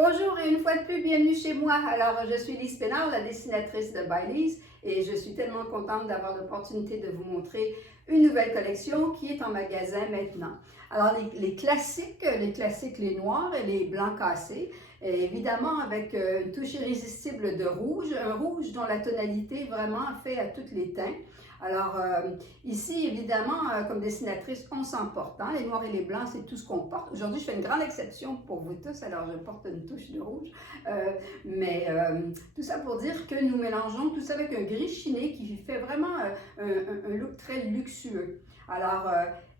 Bonjour et une fois de plus, bienvenue chez moi. Alors, je suis Lise Pénard, la dessinatrice de By Lise, et je suis tellement contente d'avoir l'opportunité de vous montrer une nouvelle collection qui est en magasin maintenant. Alors, les classiques, les noirs et les blancs cassés, et évidemment avec une touche irrésistible de rouge, un rouge dont la tonalité vraiment fait à tous les teints. Alors, ici, évidemment, comme dessinatrice, on s'en porte. Hein? Les noirs et les blancs, c'est tout ce qu'on porte. Aujourd'hui, je fais une grande exception pour vous tous, alors je porte une touche de rouge. Tout ça pour dire que nous mélangeons tout ça avec un gris chiné qui fait vraiment un look très luxueux. Alors,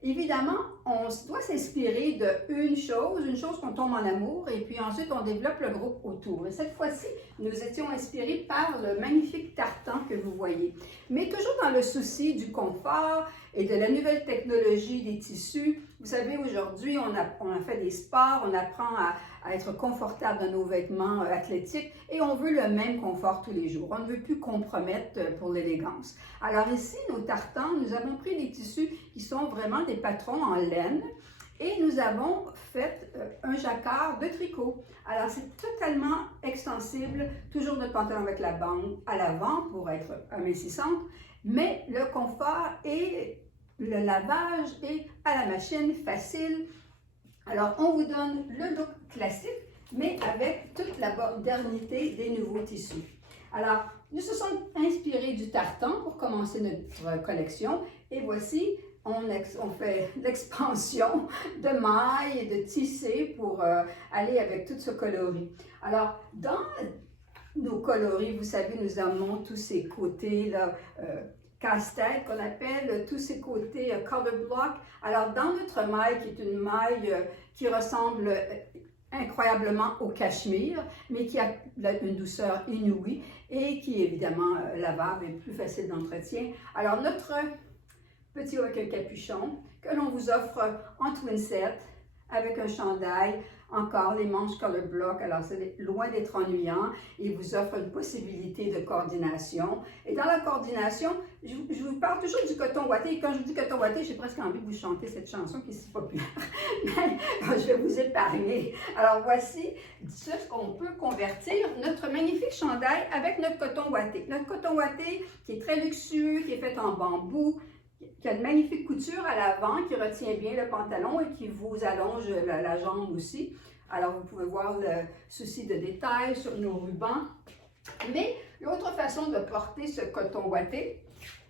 évidemment, on doit s'inspirer d'une chose qu'on tombe en amour, et puis ensuite on développe le groupe autour. Et cette fois-ci, nous étions inspirés par le magnifique tartan que vous voyez. Mais toujours dans le souci du confort et de la nouvelle technologie des tissus. Vous savez, aujourd'hui, on a fait des sports, on apprend à être confortable dans nos vêtements athlétiques et on veut le même confort tous les jours. On ne veut plus compromettre pour l'élégance. Alors ici, nos tartans, nous avons pris des tissus qui sont vraiment des patrons en laine et nous avons fait un jacquard de tricot. Alors c'est totalement extensible, toujours notre pantalon avec la bande à l'avant pour être amincissante, mais le confort et le lavage est à la machine, facile. Alors, on vous donne le look classique, mais avec toute la modernité des nouveaux tissus. Alors, nous se sommes inspirés du tartan pour commencer notre collection. Et voici, on fait l'expansion de mailles et de tissés pour aller avec tout ce coloris. Alors, dans nos coloris, vous savez, nous avons tous ces côtés-là, casse-tête qu'on appelle, tous ces côtés color block. Alors dans notre maille, qui est une maille qui ressemble incroyablement au cachemire, mais qui a une douceur inouïe et qui est évidemment lavable et plus facile d'entretien. Alors notre petit haut avec un capuchon que l'on vous offre en twin set avec un chandail. Encore les manches color block, alors c'est loin d'être ennuyant et vous offre une possibilité de coordination. Et dans la coordination, je vous parle toujours du coton ouaté. Et quand je vous dis coton ouaté, j'ai presque envie de vous chanter cette chanson qui est si populaire. Mais je vais vous épargner. Alors voici ce qu'on peut convertir notre magnifique chandail avec notre coton ouaté. Notre coton ouaté qui est très luxueux, qui est fait en bambou, qui a une magnifique couture à l'avant qui retient bien le pantalon et qui vous allonge la jambe aussi. Alors, vous pouvez voir le souci de détail sur nos rubans. Mais l'autre façon de porter ce coton ouaté,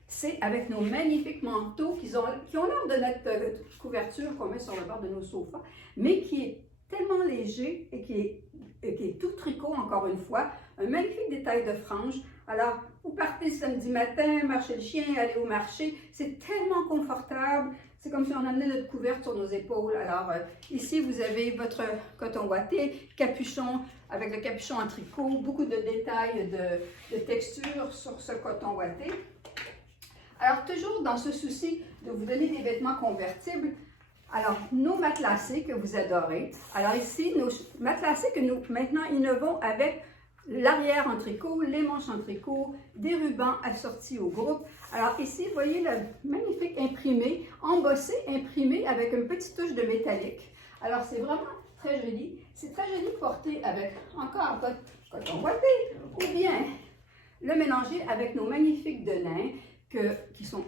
c'est avec nos magnifiques manteaux qui ont l'air de notre couverture qu'on met sur le bord de nos sofas, mais qui est tellement léger et qui est tout tricot, encore une fois. Un magnifique détail de franges. Alors, vous partez samedi matin, marcher le chien, aller au marché. C'est tellement confortable. C'est comme si on amenait notre couverte sur nos épaules. Alors, ici, vous avez votre coton ouaté, capuchon, avec le capuchon en tricot, beaucoup de détails de texture sur ce coton ouaté. Alors, toujours dans ce souci de vous donner des vêtements convertibles, alors, nos matelassés que vous adorez. Alors ici, nos matelassés que nous maintenant innovons avec l'arrière en tricot, les manches en tricot, des rubans assortis au groupe. Alors ici, vous voyez le magnifique imprimé, embossé, imprimé avec une petite touche de métallique. Alors c'est vraiment très joli. C'est très joli porté avec encore votre coton ouaté ou bien le mélanger avec nos magnifiques de lin qui sont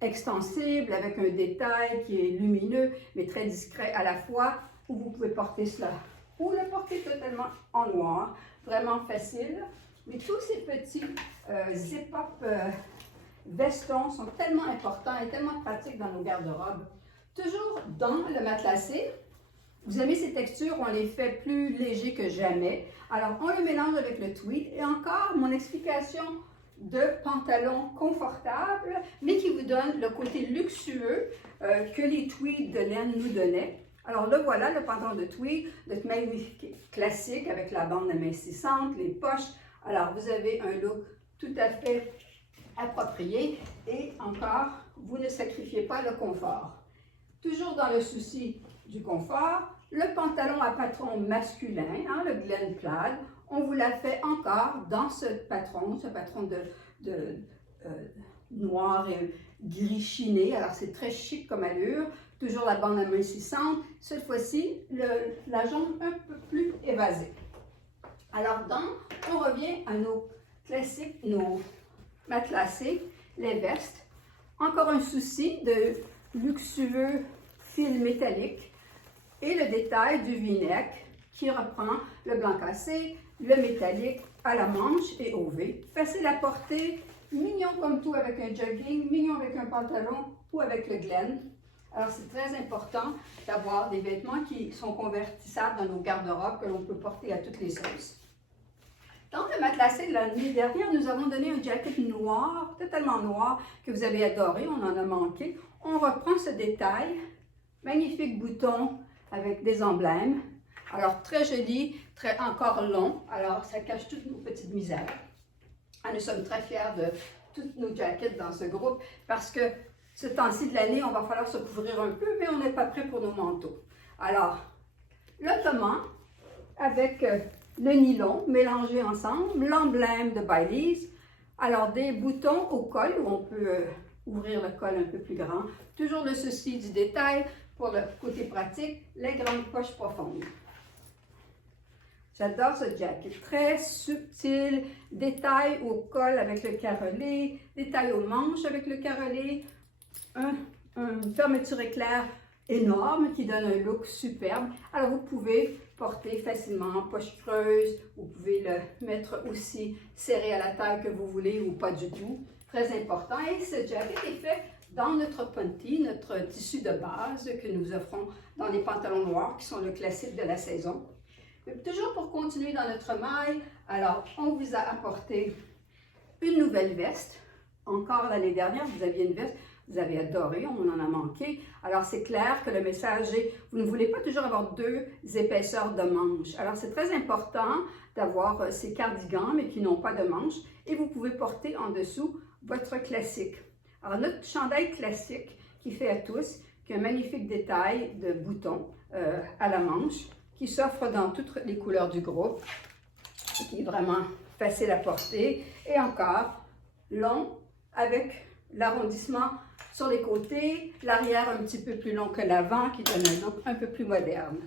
extensible avec un détail qui est lumineux mais très discret à la fois, où vous pouvez porter cela ou le porter totalement en noir, vraiment facile. Mais tous ces petits zip-up vestons sont tellement importants et tellement pratiques dans nos garde-robes. Toujours dans le matelassé, vous avez ces textures, on les fait plus légers que jamais. Alors on le mélange avec le tweed et encore mon explication de pantalon confortable, mais qui vous donne le côté luxueux que les tweeds de laine nous donnaient. Alors le voilà, le pantalon de tweed, notre magnifique classique avec la bande amincissante, les poches. Alors vous avez un look tout à fait approprié et encore, vous ne sacrifiez pas le confort. Toujours dans le souci du confort, le pantalon à patron masculin, hein, le Glen Plaid, on vous l'a fait encore dans ce patron de noir et gris chiné. Alors c'est très chic comme allure, toujours la bande amincissante. Cette fois-ci, la jambe un peu plus évasée. Alors, on revient à nos classiques, nos matelassés, les vestes. Encore un souci de luxueux fil métallique et le détail du V-neck qui reprend le blanc cassé, le métallique à la manche et au V. Facile à porter, mignon comme tout avec un jogging, mignon avec un pantalon ou avec le Glen. Alors, c'est très important d'avoir des vêtements qui sont convertissables dans nos garde-robes que l'on peut porter à toutes les sauces. Dans le matelassé de l'année dernière, nous avons donné un jacket noir, totalement noir, que vous avez adoré, on en a manqué. On reprend ce détail, magnifique bouton avec des emblèmes. Alors, très joli, très encore long, alors ça cache toutes nos petites misères. Nous sommes très fiers de toutes nos jackets dans ce groupe parce que ce temps-ci de l'année, on va falloir se couvrir un peu, mais on n'est pas prêt pour nos manteaux. Alors, l'ottoman avec le nylon mélangé ensemble, l'emblème de Baileys, alors des boutons au col où on peut ouvrir le col un peu plus grand, toujours le souci du détail pour le côté pratique, les grandes poches profondes. J'adore ce jacket, très subtil, détail au col avec le carrelé, détail aux manches avec le carrelé, une fermeture éclair énorme qui donne un look superbe. Alors vous pouvez porter facilement en poche creuse, vous pouvez le mettre aussi serré à la taille que vous voulez ou pas du tout. Très important. Et ce jacket est fait dans notre puntee, notre tissu de base que nous offrons dans les pantalons noirs qui sont le classique de la saison. Mais toujours pour continuer dans notre maille, alors on vous a apporté une nouvelle veste. Encore l'année dernière, vous aviez une veste, vous avez adoré, on en a manqué. Alors c'est clair que le message est, vous ne voulez pas toujours avoir deux épaisseurs de manches. Alors c'est très important d'avoir ces cardigans, mais qui n'ont pas de manches. Et vous pouvez porter en dessous votre classique. Alors notre chandail classique qui fait à tous, qui a un magnifique détail de boutons à la manche, qui s'offre dans toutes les couleurs du groupe, qui est vraiment facile à porter. Et encore, long avec l'arrondissement sur les côtés, l'arrière un petit peu plus long que l'avant, qui donne un look un peu plus moderne.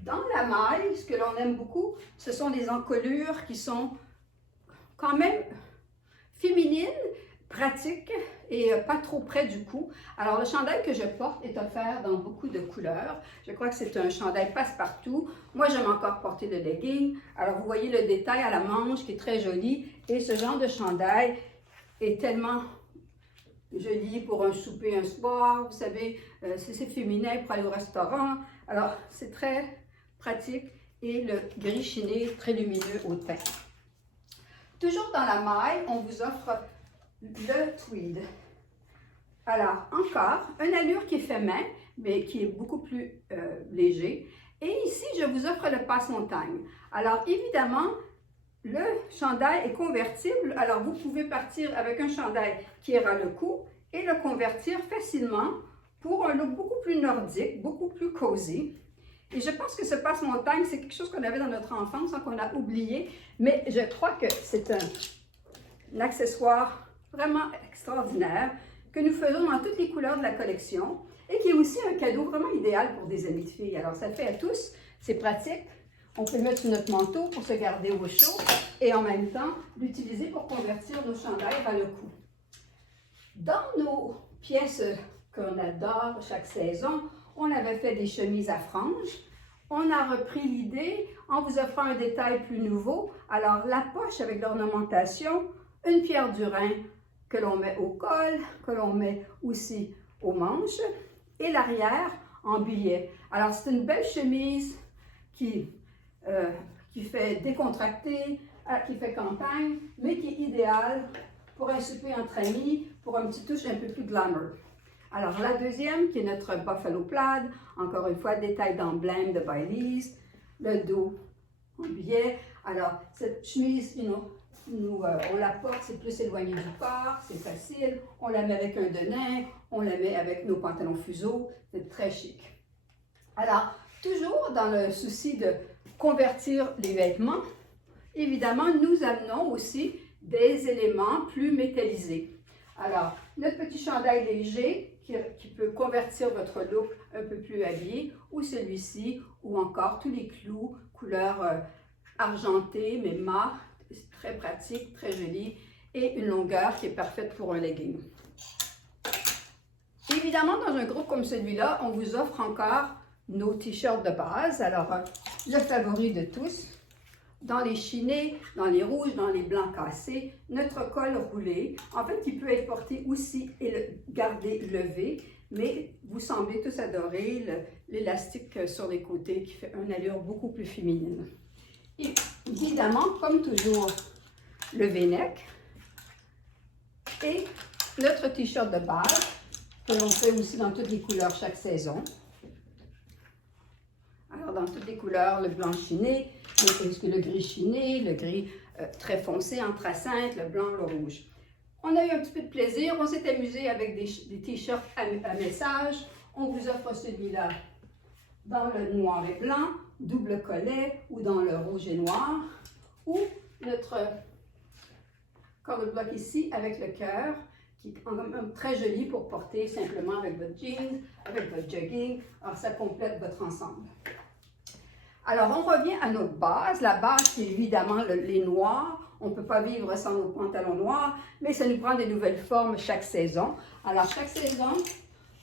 Dans la maille, ce que l'on aime beaucoup, ce sont les encolures qui sont quand même féminines, pratiques et pas trop près du cou. Alors, le chandail que je porte est offert dans beaucoup de couleurs. Je crois que c'est un chandail passe-partout. Moi, j'aime encore porter le legging. Alors, vous voyez le détail à la manche qui est très joli. Et ce genre de chandail est tellement joli pour un souper, un soir. Vous savez, c'est féminin pour aller au restaurant. Alors, c'est très pratique. Et le gris chiné très lumineux au teint. Toujours dans la maille, on vous offre le tweed. Alors, encore, une allure qui est fait main, mais qui est beaucoup plus léger. Et ici, je vous offre le passe-montagne. Alors, évidemment, le chandail est convertible. Alors, vous pouvez partir avec un chandail qui ira le cou et le convertir facilement pour un look beaucoup plus nordique, beaucoup plus cosy. Et je pense que ce passe-montagne, c'est quelque chose qu'on avait dans notre enfance, hein, qu'on a oublié. Mais je crois que c'est un accessoire vraiment extraordinaire que nous faisons dans toutes les couleurs de la collection et qui est aussi un cadeau vraiment idéal pour des amis de filles. Alors, ça fait à tous, c'est pratique. On peut le mettre sur notre manteau pour se garder au chaud et en même temps l'utiliser pour convertir nos chandails vers le cou. Dans nos pièces qu'on adore chaque saison, on avait fait des chemises à franges. On a repris l'idée en vous offrant un détail plus nouveau. Alors, la poche avec l'ornementation, une pierre du Rhin que l'on met au col, que l'on met aussi aux manches, et l'arrière en billet. Alors, c'est une belle chemise qui fait décontracté, qui fait campagne, mais qui est idéale pour un souper entre amis, pour un petit touche un peu plus glamour. Alors, la deuxième, qui est notre Buffalo Plaid, encore une fois, détail d'emblème de Baileys, le dos en billet. Alors, cette chemise, on la porte, c'est plus éloigné du corps, c'est facile. On la met avec un denim, on la met avec nos pantalons fuseaux, c'est très chic. Alors, toujours dans le souci de convertir les vêtements, évidemment, nous amenons aussi des éléments plus métallisés. Alors, notre petit chandail léger qui peut convertir votre look un peu plus habillé, ou celui-ci, ou encore tous les clous, couleur argentée, mais mat, très pratique, très joli, et une longueur qui est parfaite pour un legging. Évidemment, dans un groupe comme celui-là, on vous offre encore nos t-shirts de base. Alors, le favori de tous, dans les chinés, dans les rouges, dans les blancs cassés, notre col roulé, en fait, qui peut être porté aussi et gardé levé, mais vous semblez tous adorer l'élastique sur les côtés qui fait une allure beaucoup plus féminine. Et évidemment, comme toujours, le V-neck et notre t-shirt de base, que l'on fait aussi dans toutes les couleurs chaque saison. Alors, dans toutes les couleurs, le blanc chiné, le gris chiné, le gris très foncé, anthracite, le blanc, le rouge. On a eu un petit peu de plaisir, on s'est amusé avec des t-shirts à message. On vous offre celui-là dans le noir et blanc, double collet, ou dans le rouge et noir, ou notre color block ici avec le cœur, qui est très joli pour porter simplement avec votre jeans, avec votre jogging. Alors, ça complète votre ensemble. Alors, on revient à notre base. La base, c'est évidemment les noirs. On ne peut pas vivre sans nos pantalons noirs, mais ça nous prend des nouvelles formes chaque saison. Alors, chaque saison,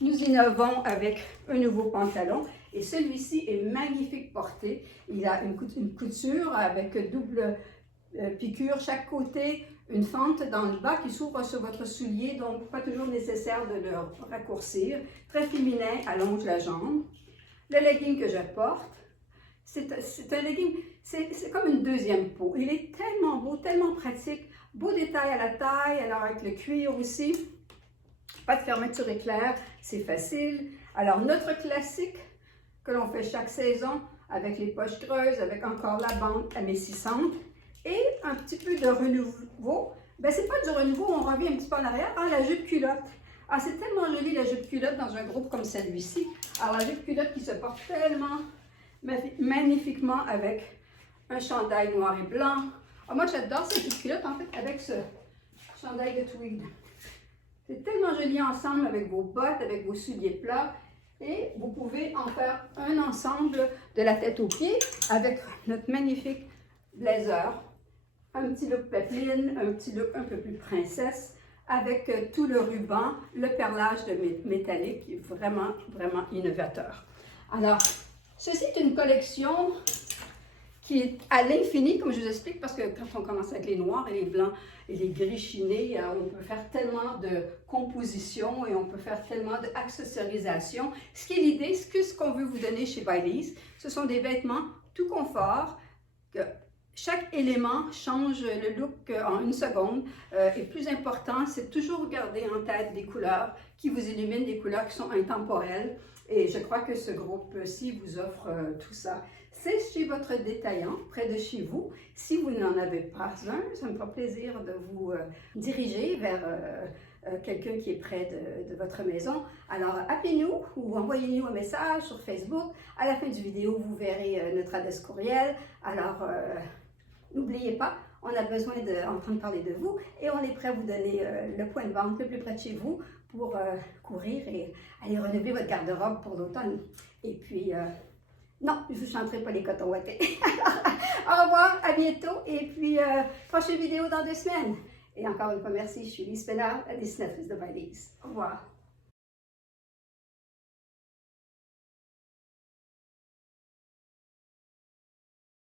nous innovons avec un nouveau pantalon. Et celui-ci est magnifique porté. Il a une couture avec double piqûre chaque côté, une fente dans le bas qui s'ouvre sur votre soulier, donc pas toujours nécessaire de le raccourcir. Très féminin, allonge la jambe. Le legging que je porte, c'est un legging, c'est comme une deuxième peau. Il est tellement beau, tellement pratique. Beau détail à la taille, alors avec le cuir aussi. Pas de fermeture éclair, c'est facile. Alors notre classique que l'on fait chaque saison, avec les poches creuses, avec encore la bande amincissante. Et un petit peu de renouveau. Ben, c'est pas du renouveau, on revient un petit peu en arrière. Ah, la jupe culotte. Ah, c'est tellement joli la jupe culotte dans un groupe comme celui-ci. Alors, la jupe culotte qui se porte tellement magnifiquement avec un chandail noir et blanc. Ah, moi, j'adore cette jupe culotte, en fait, avec ce chandail de tweed. C'est tellement joli ensemble avec vos bottes, avec vos souliers plats. Et vous pouvez en faire un ensemble de la tête aux pieds avec notre magnifique blazer. Un petit look pepeline, un petit look un peu plus princesse, avec tout le ruban, le perlage de métallique qui est vraiment, vraiment innovateur. Alors, ceci est une collection qui est à l'infini, comme je vous explique, parce que quand on commence avec les noirs et les blancs et les gris chinés, on peut faire tellement de compositions et on peut faire tellement d'accessorisation. Ce qui est l'idée, ce qu'on veut vous donner chez Baileys, ce sont des vêtements tout confort, que chaque élément change le look en une seconde. Et plus important, c'est toujours garder en tête des couleurs qui vous illuminent, des couleurs qui sont intemporelles. Et je crois que ce groupe-ci vous offre tout ça. C'est chez votre détaillant, près de chez vous. Si vous n'en avez pas un, ça me fera plaisir de vous diriger vers quelqu'un qui est près de votre maison. Alors, appelez-nous ou envoyez-nous un message sur Facebook. À la fin du vidéo, vous verrez notre adresse courriel. Alors, n'oubliez pas, on a besoin d'entendre parler de vous et on est prêt à vous donner le point de vente le plus près de chez vous pour courir et aller relever votre garde-robe pour l'automne. Et puis, non, je ne vous chanterai pas les cotons ouatés. Au revoir, à bientôt et puis prochaine vidéo dans 2 semaines. Et encore une fois, merci, je suis Lise Pénard, la dessinatrice de Baileys. Au revoir.